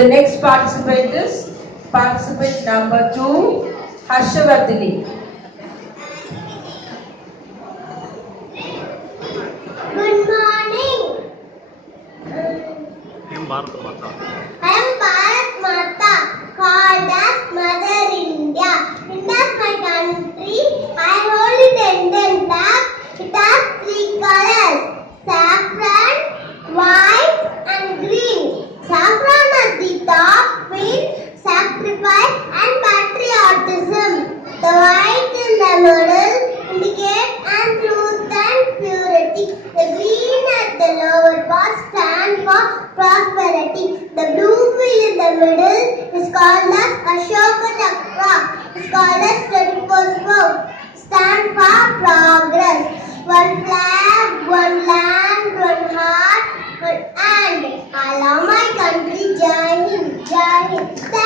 The next participant is participant number 2, Harshavardhini. Good morning. I am Bharat Mata, called as Mother India. India is my country. I hold it Indian flag. It has 3 colors: saffron, white, and green. Saffron at the top means sacrifice and patriotism. The white in the middle indicates truth and purity. The green at the lower part stands for prosperity. The blue wheel in the middle is called as Ashoka Chakra. It's called as 24 spokes. Stand for progress. One flag, one land, one heart, one hand. I love my country. Jai Hind, Jai Hind.